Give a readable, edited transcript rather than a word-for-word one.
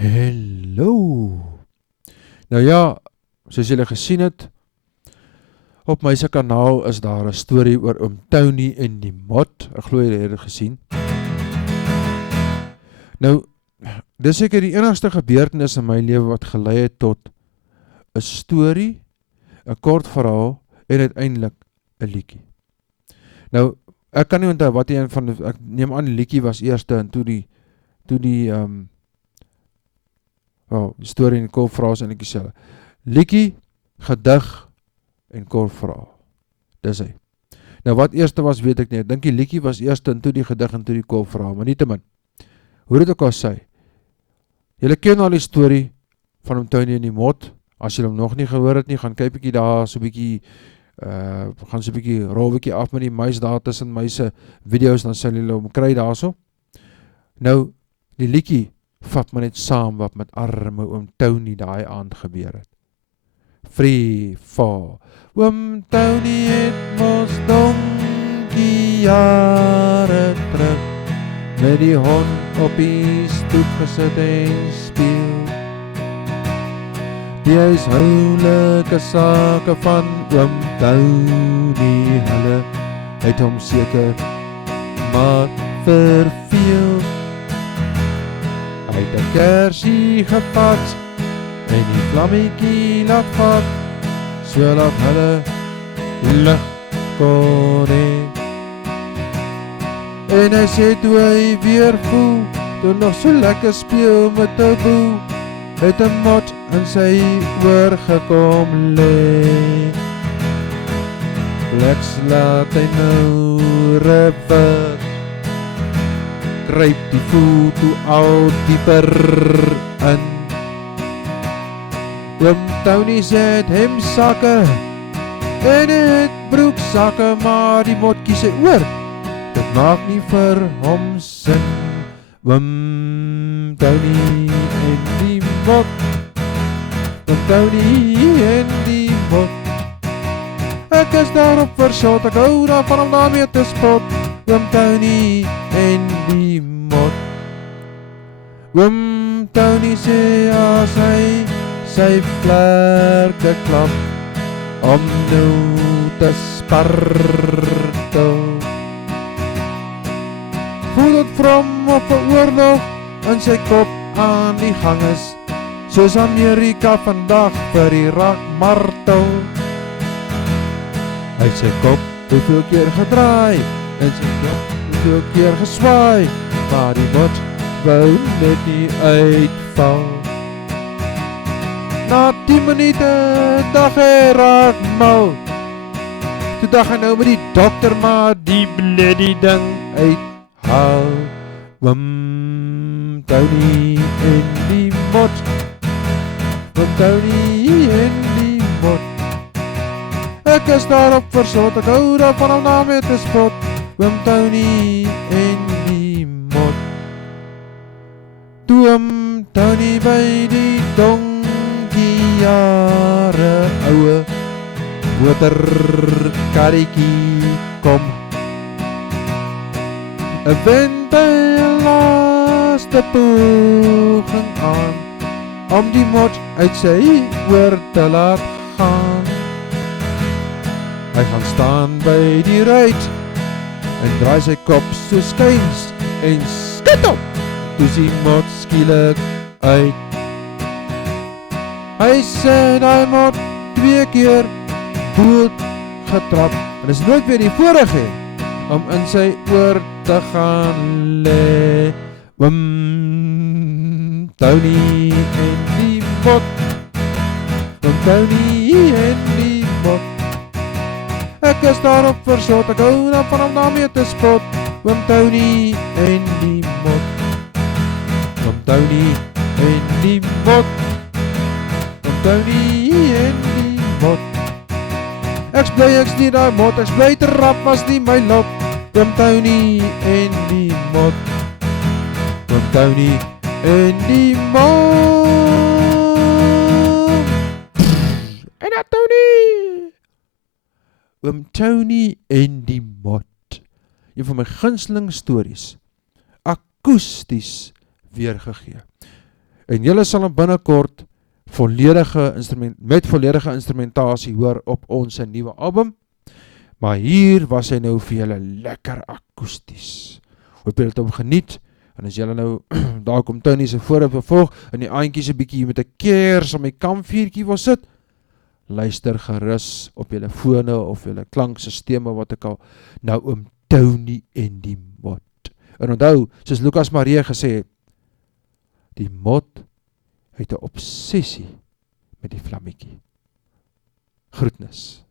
Hallo. Nou ja, soos julle gesien het, op my se kanaal is daar 'n storie oor oom Tony en die mot. Ek glo julle het dit gesien. Nou, dis seker die enigste gebeurtenis in my lewe wat gelei het tot 'n storie, 'n kort verhaal en uiteindelik 'n liedjie. Nou, ek kan nie onthou wat een van ek neem aan die liedjie was eerste en toe die die storie en kort verhaal is eintlik dieselfde. Liedjie, gedig en kort verhaal. Dis hy. Nou wat eerste was weet ek nie. Ek dink die liedjie was eerste en toe die gedig en toe die kort verhaal, maar nietemin. Hoe dit ook al sê. Julle ken al die storie van oom Tony en die mot. As julle hom nog nie gehoor het nie, gaan kyk bietjie daar so bietjie gaan so bietjie rol bietjie af met die muis daar tussen my se video's, dan sal julle hom kry daarso. Nou die liedjie vat my net saam wat met arme oom Tony daai aand gebeur het. Free fall. Oom Tony het mos donkie jare terug met die hond op die stoep gesit en speel. Die huishoudlike sake van oom Tony, hulle het hom seker maar verveel. Hy het 'n kersie gevat en die vlammetjie laat vat, so laat hulle lig kon hê. En hy sê toe hy weer voel, toe nog so lekker speel met 'n boel, het 'n mot in sy oor gekom lê. Leks laat hy nou revers, gryp die voet toe al dieper in. Oom Tony het hemsakke en het broeksakke, maar die motkie sê oor, dit maak nie vir hom sin. Oom Tony en die mot, oom Tony en die mot. Ek is daarop versot, ek hou daarvan om daarmee te spot. Oom Tony en die mot. Oom Tony sê as hy sy vlerke klap om nou te spartel. Voel het vrom op 'n oorlog in sy kop aan die gang is, soos Amerika vandag vir Irak martel. Hy sy kop hoeveel keer gedraai en sy kop hoeveel keer geswaai, maar die mot wou net nie uitval. Na 10 minute dag hy raak mal. Toe dag hy nou met die dokter maar die bloody ding uithaal. Oom Tony en die mot, oom Tony en die mot. Ek is daarop versot, ek hou daarvan om daarmee te spot. Oom Tony en die mot. Toe oom Tony by die jare ouwe motorkarretjie kom, 'n wend by 'n laaste poging aan om die mot uit sy oor te laat gaan. Hy gaan staan by die ruit en draai sy kop so skuins en skit op, toe die mot skielik uit. Hy sê daai mot 2 keer dood getrap en is nooit weer die voorreg hê om in sy oor te gaan lê. Oom Tony en die mot, oom Tony en die mot. Ek is daarop versot, ek hou daarvan om daarmee te spot. Oom Tony en die mot, oom Tony en die mot, Tony en die mot. Ek's bly ek's nie daai mot, ek's bly te rap was nie my lot. Oom Tony en die mot, oom Tony en die mot. En dat Tony. Oom Tony en die mot. Een van my gunsteling stories, akoesties weergegee. En julle sal hom binnekort met volledige instrumentasie hoor op ons nuwe album. Maar hier was hy nou vir julle lekker akoesties. Hoop julle het hom geniet. En as julle nou, daar kom Tony se vervolg, en die aantjies 'n bietjie met 'n kers om die kampvuurtjie wil sit, luister gerus op julle fone of julle klanksisteme wat ek al, nou oom Tony en die mot. En onthou, soos Lukas Marie gesê het, die mot het 'n obsessie met die vlammetjie. Groetnis.